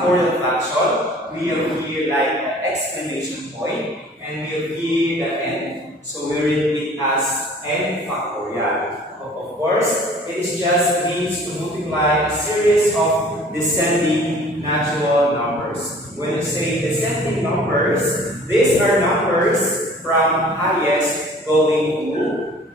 factorial fraction, we have here like an exclamation point, and we have here the n. So we read it as n factorial. Of course, it is just means to multiply a series of descending natural numbers. When you say descending numbers, these are numbers from highest going to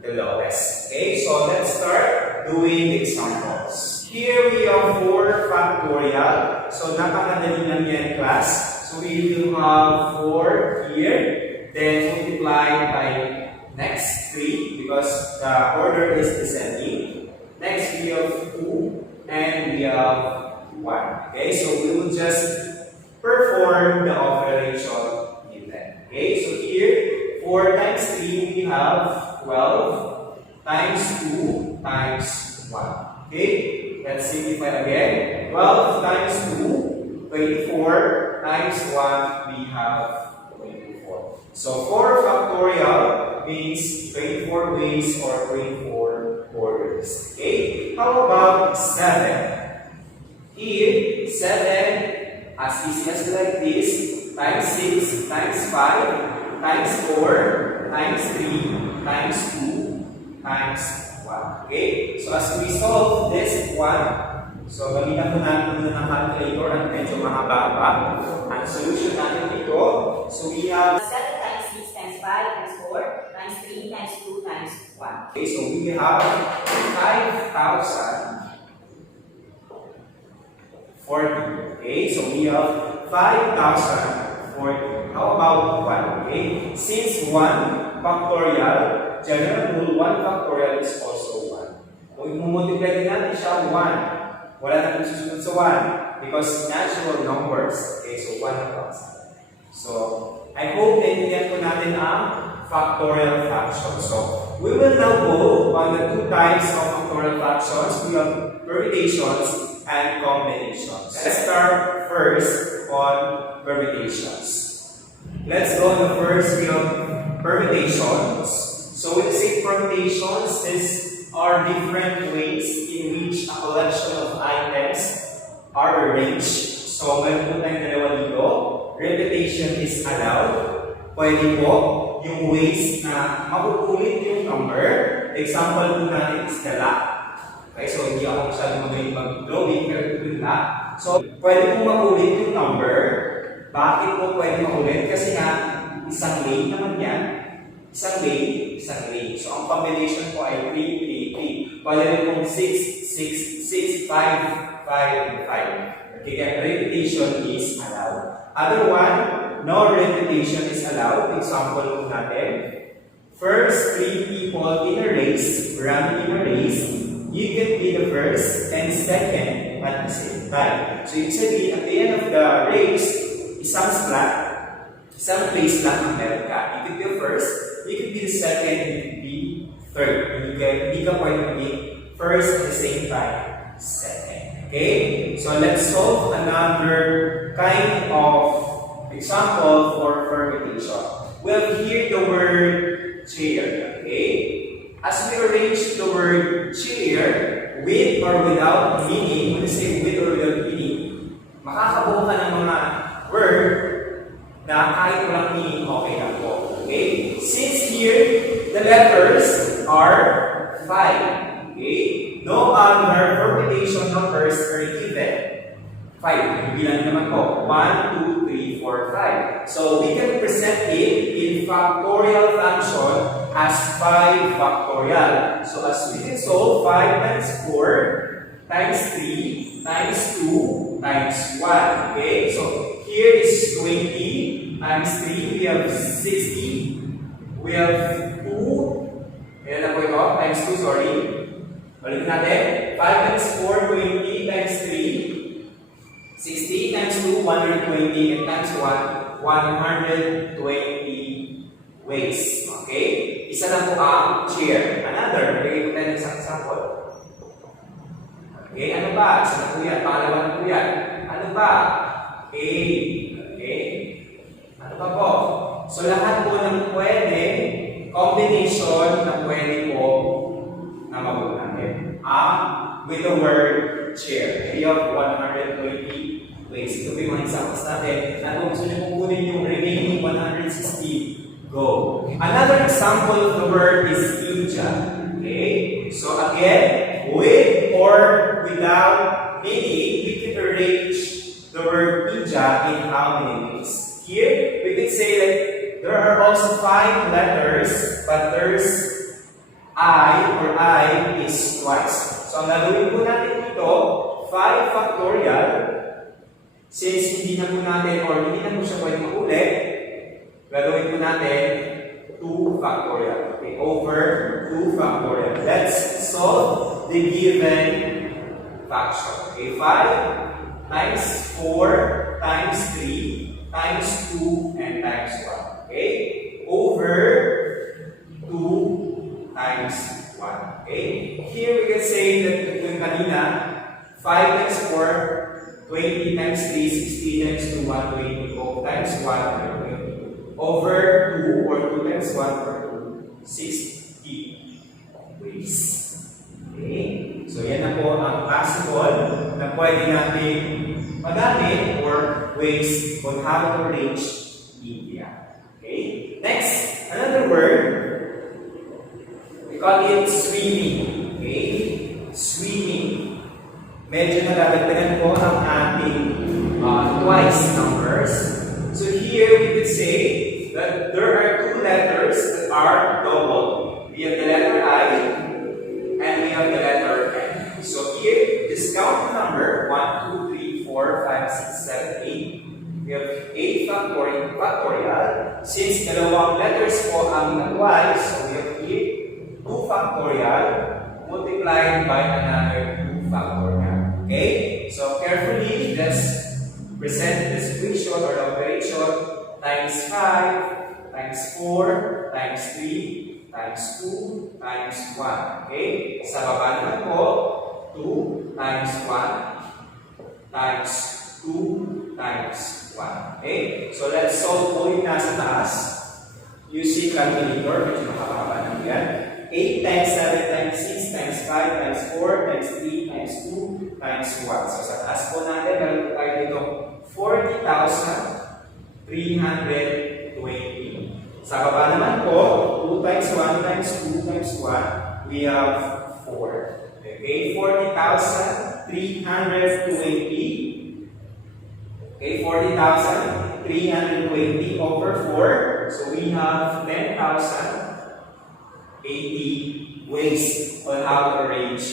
the lowest. Okay, so let's start doing the examples. Here we have 4 factorial. So napakadali lang yan, class. So we will have 4 here, then multiplied by next 3 because the order is descending. Next we have 2 and we have 1. Okay, so we will just perform the operation in that. Okay, so here 4 times 3 we have 12 times 2 times 1. Okay, let's simplify again. 12 times 2, 24 times 1 we have 24. So 4 factorial means 24 ways or 24 orders. Okay? How about 7? Here, 7, as easy as like this, times 6, times 5, times 4, times 3, times 2, times 1. Okay? So as we solve this one, so gamitan po natin ng calculator at medyo mahaba. Ang solution natin dito, so we have 7 times 6 times 5 times 4 times 3 times 2 times 1. Okay, so we have 5,040. Okay, so we have 5,040. How about 1? Okay, since 1 factorial, general rule 1 factorial is also 1. Kung i-multiply din natin siya 1, wala na kung susunod sa 1 because natural numbers. Okay, so 1 na 1,000. So, I hope naintindihan po natin ang factorial fraction. So, we will now go on the 2 types of factorial fractions. We have permutations and combinations. Let's start first on permutations. Let's go on the first, we have permutations. So, when we say permutations, these are different ways in which a collection of items are arranged. So, meron po tayong dalawa dito. Repetition is allowed. Pwede po yung ways na mapupulit yung number. Example po natin is the lock. Okay, so hindi ako masyadong magaling mag-drawing, pero ito yung lock. So, pwede po mapulit yung number. Bakit po pwede mapulit? Kasi nga, isang lane naman yan. Isang lane, isang lane. So, ang combination po ay 3, 3, 3. Pwede rin pong 6, 6, 6, 5, 5, 5. Okay, kaya repetition is allowed. Other one, no repetition is allowed. Example po natin. First 3 people in a race, running in a race, you can be the first and second at the same time. So, ibig sabihin, at the end of the race, isang slot, isang place lang ang meron ka. You could be the first, you could be the second, you could be third. Hindi ka pwede maging first at the same time, second. Okay? So, let's solve another kind of example for permutation. We have here the word chair. Okay? As we arrange the word chair with or without meaning, when we say with or without meaning, makakabuo ka ng mga word na kahit walang meaning, okay lang po. Okay? Since here, the letters are 5. Okay? No other permutation numbers are given. 5. Bilang naman po. 1, 2, 3, 4, 5. So, we can present it in factorial fraction as 5 factorial. So, as we can solve 5 times 4 times 3 times 2 times 1. Okay? So, here is 20 times 3. We have 60. We have 2. Ayan na po ito. Times 2, sorry. Balikin natin. 5 times 4, 20 times 3. 60 times 2, 120. And times 1, 120 ways. Okay? Isa na po ang chair. Another. Bigay ko tayo ng isang example. Okay? Ano ba? Isa na po yan. Pangalawa na po yan. Ano ba? Okay. Okay? Ano ba po? So, lahat po ng pwede, combination na pwede po na mabuo natin. With the word chair. We have 120 ways. Ito po yung mga examples natin. At kung gusto nyo kukunin yung remaining 160, go. Another example of the word is India. Okay? So again, with or without meaning, we can arrange the word India in how many ways? Here, we can say that there are also 5 letters, but there's I or I is twice. So ang gagawin po natin dito, 5 factorial. Since hindi na po natin or hindi na po siya pwede makulit, gagawin po natin 2 factorial. Okay, over 2 factorial. Let's solve the given fraction. Okay, 5 times 4 times 3 times 2 and times 1. Okay, over 2 times 1. Okay, here we can say that yung kanina, 5 times 4, 20 times 3, 60 times 2, 120, times 1, 20. Over 2 or 2 times 1 or 2, 60 ways. Okay, so yan na po ang possible na pwede natin magamit or ways on how to arrange India. Okay, next, another word, we call it swimming. Okay, swimming. Medyo nadagdagan po ang ating twice numbers. So here we could say that there are 2 letters that are double. We have the letter I and we have the letter N. So here, just count the number 1, 2, 3, 4, 5, 6, 7, 8. We have 8 factorial. Since dalawang letters po ang nag-twice, so we have here 2 factorial multiplied by another 2 factorial. Okay? So carefully, let's present this equation or operation times 5 times 4 times 3 times 2 times 1. Okay? Sa baba naman po, 2 times 1 times 2 times 1. Okay? So let's solve po yung nasa taas using calculator. Medyo makakaba naman yan. 8 times 7 times 6 times 5 times 4 times 3 times 2 times 1. So sa taas po natin, meron po tayo dito 40,320. Sa baba naman po, 2 times 1 times 2 times 1, we have 4. Okay, 40,320. Okay, 40,320 over 4. So we have 10,080 ways on how to arrange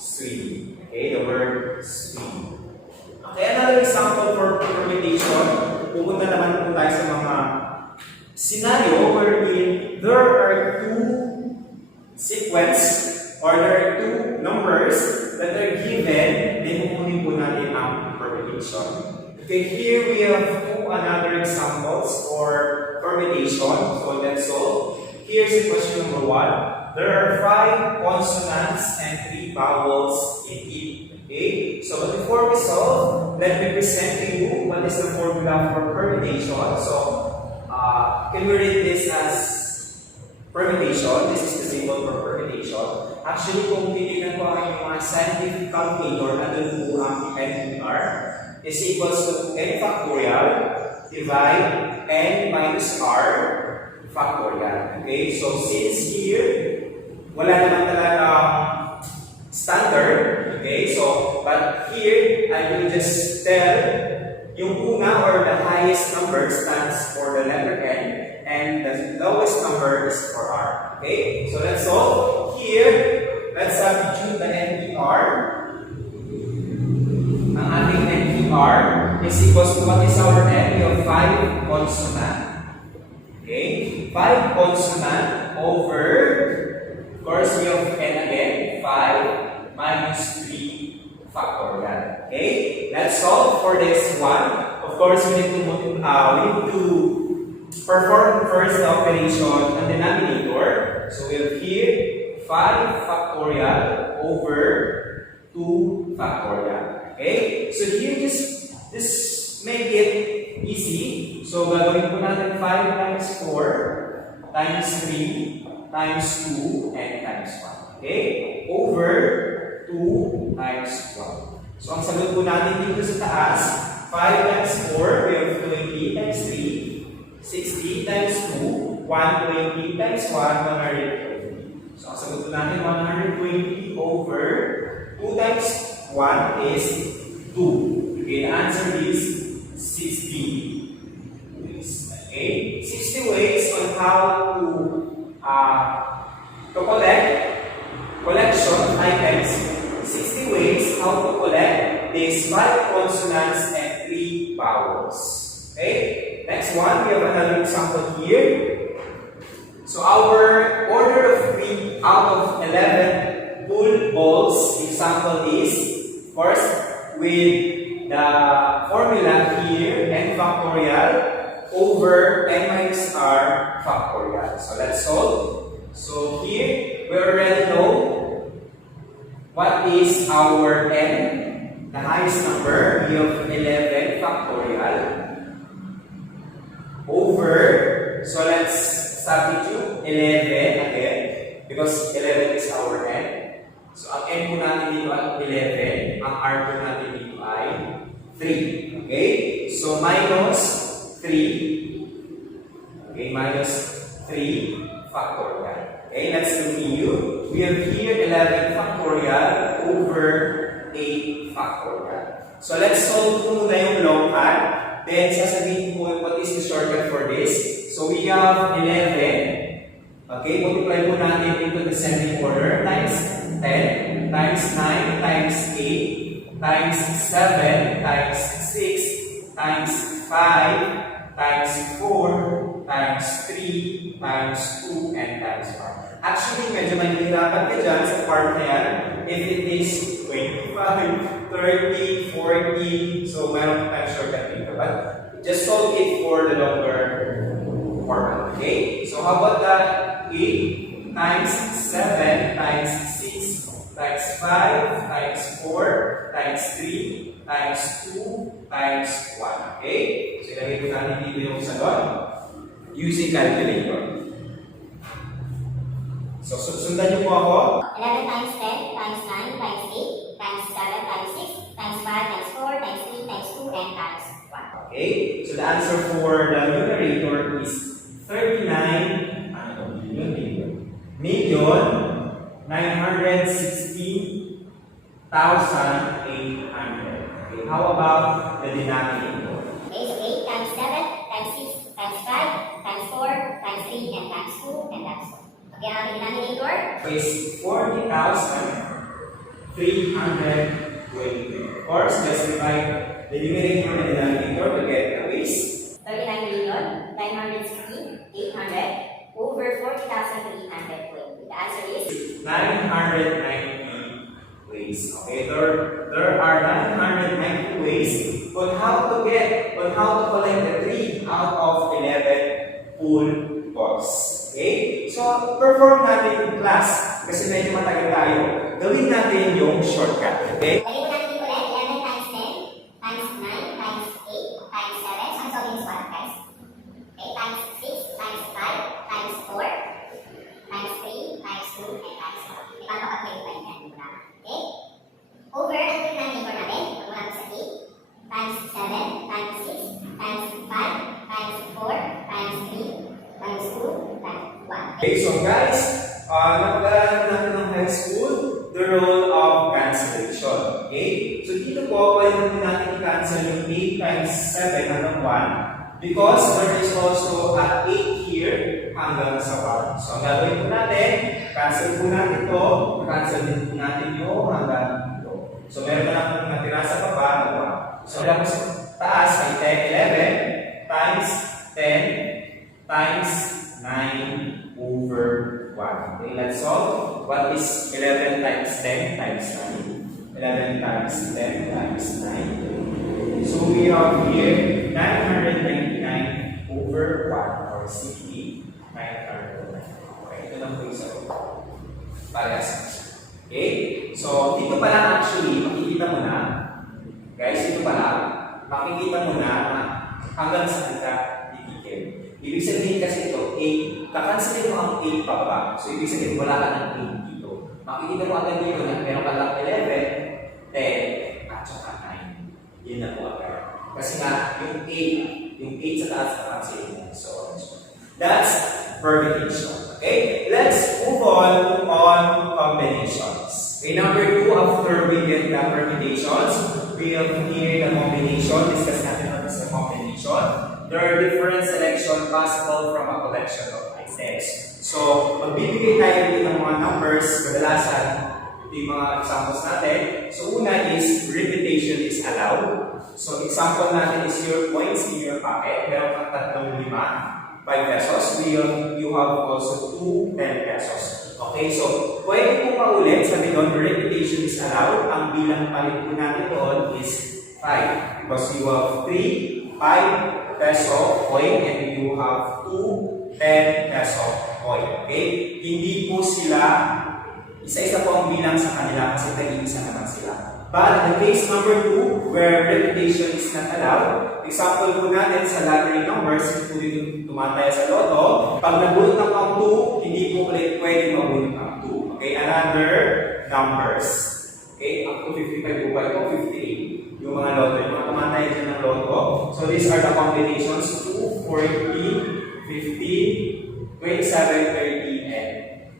swimming. Okay, the word swim. Okay, another example for permutation. Pupunta naman po tayo sa mga scenario wherein there are 2 sequence or there are 2 numbers that are given, then pupunin po natin ang permutation. Okay, here we have 2 another examples for permutation. So let's solve. Here's the question number 1. There are 5 consonants and 3 vowels in it. Okay, so but before we solve, let me present to you what is the formula for permutation. So, can we read this as permutation? This is the symbol for permutation. Actually, kung titignan ko ang yung mga scientific calculator, andun po ang NR, is equals to n factorial divide n minus r factorial. Okay, so since here, wala naman talaga standard. Okay, so, but here, I will just tell yung una or the highest number stands for the letter N and the lowest number is for R. Okay, so let's solve. Here, let's substitute the NPR. Ang ating NPR is equals to what is our N? We have 5 consonant. Okay, 5 consonant over, of course, we have N again, 5 minus 3 factorial. Okay, let's solve for this one. Of course, we need to perform first the operation on the denominator. So we have here 5 factorial over 2 factorial. Okay, so here just make it easy. So gagawin po natin 5 times 4 times 3 times 2 and times 1. Okay, over 2 times 1. So, ang sagot po natin dito sa taas, 5 5 times 4, we have 20 times 3, 60 times 2, 120 times 1, 120. So, ang sagot po natin, 120 over 2 times 1 is 2. Okay, the answer is 60 ways. Okay, 60 ways on how to collect collection items. 60 ways how to collect these 5 consonants and 3 vowels. Okay, next one, we have another example here. So our order of 3 out of 11 pool balls example is, first, with the formula here, n factorial over n minus r factorial. So let's solve. So here, we already know what is our n, the highest number, we have 11 factorial over, so let's substitute 11 again, because 11 is our n. So ang n po natin dito ay 11, ang r po natin dito ay 3. Okay? So minus 3. Okay, minus 3 factorial. Okay, let's continue. We have here 11 factorial over 8 factorial. So let's solve po muna yung long pad. Then sasabihin po what is the shortcut for this. So we have 11. Okay, multiply po natin into the descending order times 10 times 9 times 8 times 7 times 6 times 5 times 4 times 3 times 2 and times 1. Actually, medyo mahihirapan ka dyan sa part na yan if it is 25, 30, 40, so mayroon pa tayong shortcut dito. But just solve it for the longer format. Okay? So how about that? 8 times 7 times 6 times 5 times 4 times 3 times 2 times 1. Okay? So ilagay ko natin dito yung sagot using calculator. So sundan niyo po ako. 11 times 10 times 9 times 8 times 7 times 6 times 5 times 4 times 3 times 2 and times 1. Okay? So the answer for the numerator is 39 million 916,800. Okay, how about the denominator? Okay, so 8 times 7 times 6 times 5 times 4 times 3 and times 2 and times 1. Okay, ang denominator Is 40,320. Of course, let's divide the numerator and denominator to get the base. 39,916,800 over 40,320. The answer is 990 ways. Okay, there are 990 ways on how to collect the 3 out of 11 pool balls. Okay? So, perform natin in class kasi medyo matagal tayo. Gawin natin yung shortcut. Okay? Lagay ko natin dito ulit, 11 times 10 times 9 times 8 times 7. So, I'm solving this one, guys. 8 times 6 times 5 times 4 times 3 times 2 and times 1. Ipapakot ko yung time natin muna. Okay? Over, ang denominator natin, pag muna sa 8 times 7 times 6 times 5 times 4 times 3 times 2 times 1. Okay, so guys, napag-aralan natin ng high school, the role of cancellation. Okay? So dito po, pwede natin i-cancel yung 8 times 7 hanggang 1 because there is also an 8 here hanggang sa 1. So ang gagawin po natin, cancel po natin ito, cancel din po natin yung hanggang ito. So meron na lang po natira sa baba na 1. So meron po sa taas ay 10, 11 times 10 times 9 over 1. Okay, let's solve. What is 11 times 10 times 9? 11 times 10 times 9. So we have here 999 over 1 or simply 999. Okay, ito lang po yung sagot. Parehas. Okay? So, dito pa lang actually, makikita mo na, guys, dito pa lang, makikita mo na hanggang saan ka titigil. Ibig sabihin kasi ito, 8, kakansilin mo ang 8 pababa. So, ibig sabihin, wala ka ng 8 dito. Makikita mo agad dito na meron ka lang 11, 10, at saka 9. Yun na po agad. Kasi nga, yung 8 sa taas na cancel. So, that's permutation. Okay? Let's move on combinations. Okay, number 2, after we get the permutations, we have here the combination. Discuss natin what is the combination. There are different selection possible from a collection of items. So, magbibigay tayo din ng mga numbers, kadalasan, yung mga examples natin. So, una is repetition is allowed. So, example natin is your points in your pocket. Meron kang 3 5 pesos. You have also 2 10 pesos. Okay, so, pwede kong paulit, sabi doon, repetition is allowed. Ang bilang palit po natin doon is 5. Because you have 3 5 peso coin and you have 2 10 peso coin. Okay? Hindi po sila isa-isa po ang bilang sa kanila kasi tag-iisa naman sila. But in case number 2, where repetition is not allowed, example po natin sa lottery numbers, yung po dito tumataya sa loto, pag nabulot ng ang 2, hindi po ulit pwede mabulot ang 2. Okay? Another numbers. Okay? Up to 55 po ba ito? 58. Yung mga loto, yung mga tumataya dyan ng loto. So these are the combinations 2, 40, 50, 27, 30, and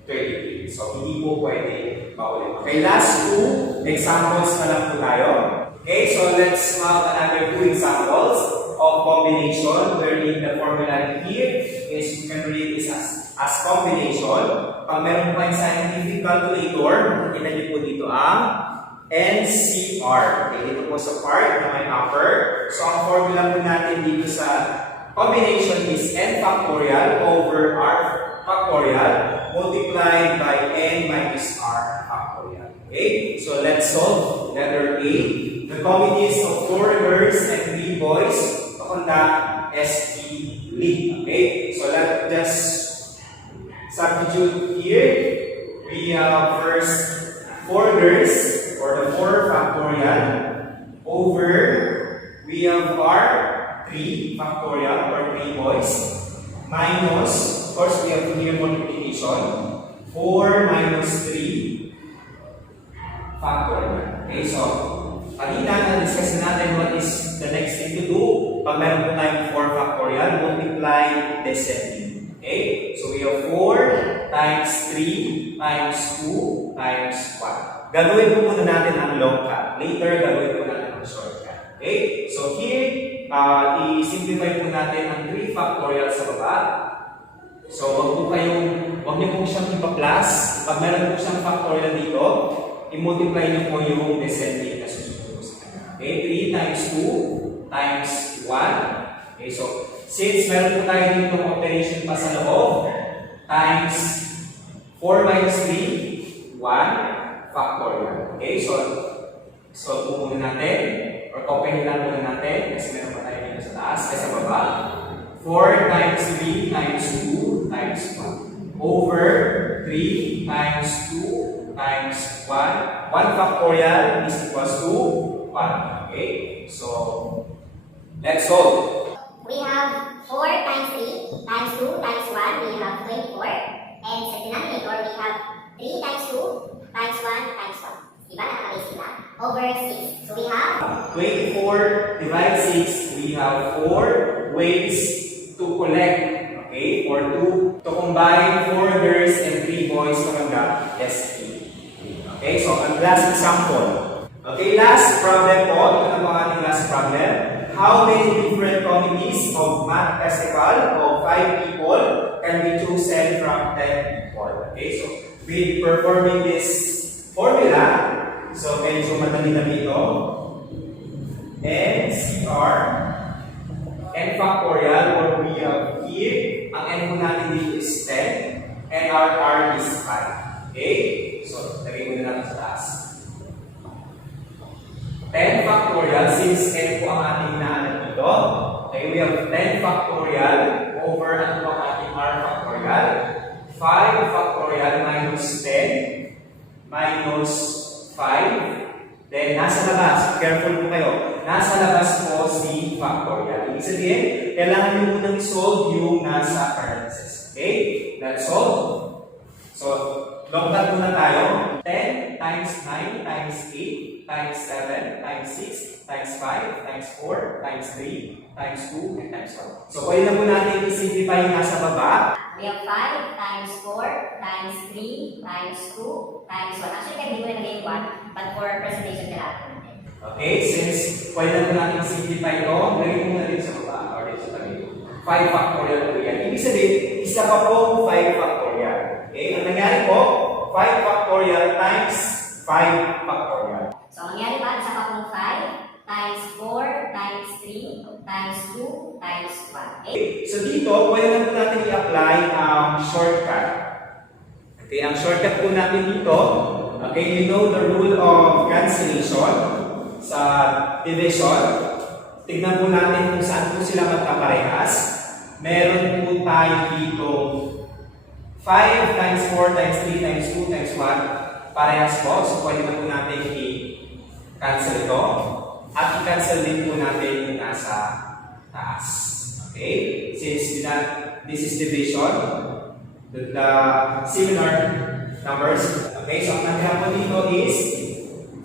33. So, hindi po pwede maulit. Okay, last 2 examples na lang po tayo. Okay, so let's have another 2 examples of combination wherein the formula here is you can read this as combination. Pag meron po kayong scientific calculator, makikita niyo po dito ang NCR. Okay, dito po sa part na may upper. So, ang formula po natin dito sa combination is n factorial over r factorial multiplied by n minus r factorial. Okay, so let's solve letter A. The committees of 4 girls and 3 boys to conduct ST league. Okay, so let's just substitute here. We have first 4 girls or the 4 factorial over we have r 3 factorial or 3 boys minus, of course, we have here multiplication, 4 minus 3 factorial. Okay, so, kanina na-discuss natin what is the next thing to do. Pag meron po tayong 4 factorial, multiply descending. Okay, so we have 4 times 3 times 2 times 1. Gagawin po muna natin ang long cut. Later, gagawin po natin ang short cut. Okay, so here, i-simplify po natin ang 3 factorial sa baba. So, wag niyo pong siyang ipa-plus. Pag meron po siyang factorial dito, i-multiply niyo po yung descending na susunod sa kanya. Okay, 3 times 2 times 1. Okay, so, since meron po tayo dito operation pa sa loob, times 4 minus 3, 1 factorial. Okay, so po muna natin, or copy lang muna natin, kasi meron pa tayo dito sa taas, ay sa baba. 4 times 3 times 2 times 1 over 3 times 2 times 1. 1 factorial is equals to 1. Okay, so let's solve. We have 4 times 3 times 2 times 1, we have 24. And sa denominator, we have 3 times 2 times 1 times 1. Diba? Nakabase sila? Over 6. So we have 24 divided 6, we have 4 ways to collect, okay, or to combine 4 girls and 3 boys to conduct ST. Okay, so ang last example. Okay, last problem po. Ito na po ang ating last problem. How many different committees of math festival of 5 people can be chosen from 10 people? Okay, so we'll be performing this formula. So, medyo madali-dali ito. NCR n factorial, or we have here, ang n po natin dito is 10, and our r is 5. Okay? So, lagay muna natin sa taas. 10 factorial, since n po ang ating naanan dito. Okay, we have 10 factorial over ano po ang ating r factorial. 5 factorial minus 10 minus 5. Then, nasa labas, careful po kayo, nasa labas po si factorial. Ibig sabihin, kailangan nyo munang solve yung nasa parentheses. Okay? Let's solve. So, long cut muna tayo. 10 times 9 times 8 times 7, times 6, times 5, times 4, times 3, times 2, and times 1. So, pwede na po natin i-simplify yung nasa baba. We have 5 times 4 times 3 times 2 times 1. Actually, hindi ko na naging 1, but for presentation kailangan natin. Okay, since pwede na po natin i-simplify ito, gawin mo na rin sa baba, or rin sa tabi. 5 factorial po yan. Ibig sabihin, isa pa po 5 factorial. Okay, ang nangyari po, 5 factorial times 5 factorial. So, ang nangyari pa, isa pa pong 5 times 4 times 3 times 2 times 1. Okay? So dito, pwede na po natin i-apply ang shortcut. Okay, ang shortcut po natin dito, okay, you know the rule of cancellation sa division. Tignan po natin kung saan po sila magkaparehas. Meron po tayo dito 5 times 4 times 3 times 2 times 1. Parehas po. So pwede na po natin i-cancel ito. At i-cancel din po natin yung nasa taas. Okay? Since this is division, the similar numbers. Okay? So ang natira po dito is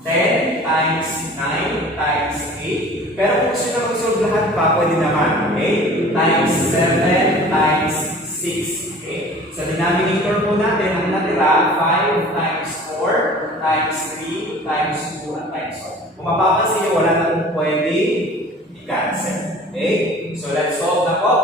10 times 9 times 8. Pero kung gusto na mag-solve lahat pa, pwede naman. Okay? Times 7 times 6. Okay? Sa denominator po natin, ang natira, 5 times 4 times 3 times 2 at times 1. Kung mapapansin nyo, wala na kung pwede i-cancel. Okay? So let's solve na po.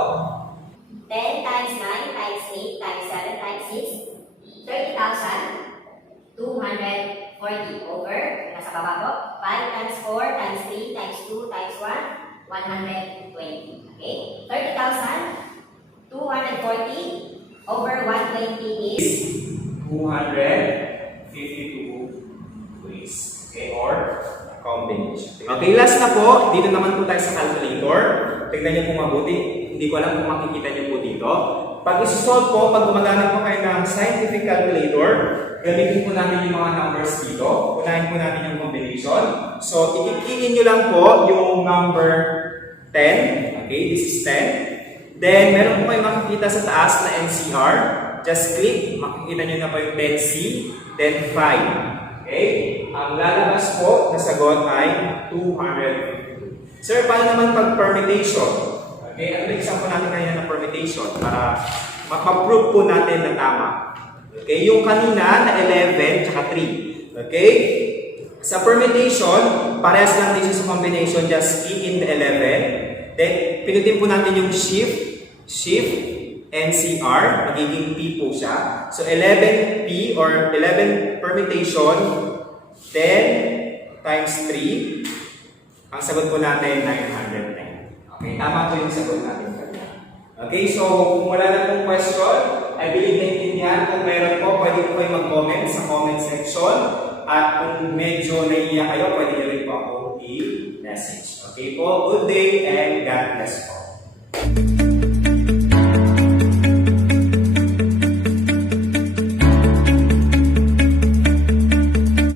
10 times 9 times 8 times 7 times 6, 30,240 over, nasa baba po, 5 times 4 times 3 times 2 times 1, 120. Okay? 30,240 over 120 is 252 ways. Okay? Or combination. Okay, last na po. Dito naman po tayo sa calculator. Tignan niyo po mabuti. Hindi ko alam kung makikita niyo po dito. Pag isi-solve po, pag gumagamit po kayo ng scientific calculator, gamitin po natin yung mga numbers dito. Unahin po natin yung combination. So, ikikinin niyo lang po yung number 10. Okay, this is 10. Then, meron po kayo makikita sa taas na NCR. Just click. Makikita niyo na po yung 10C. Then, 5. Okay? Ang lalabas po na sagot ay 252. Sir, paano naman pag permutation? Okay, ano yung example natin kanina ng permutation para makaprove po natin na tama. Okay, yung kanina na 11 tsaka 3. Okay? Sa permutation, parehas lang din sa combination, just key in the 11. Then, pinutin po natin yung shift, NCR, magiging P po siya. So, 11P or 11 permutation, 10 times 3. Ang sagot po natin, 910. Okay, tama po yung sagot natin. Okay, so kung wala na pong question, I believe naintindihan. Kung meron po, pwede po kayo mag-comment sa comment section. At kung medyo naiiyak kayo, pwede nyo rin po ako i-message. Okay po, good day and God bless po.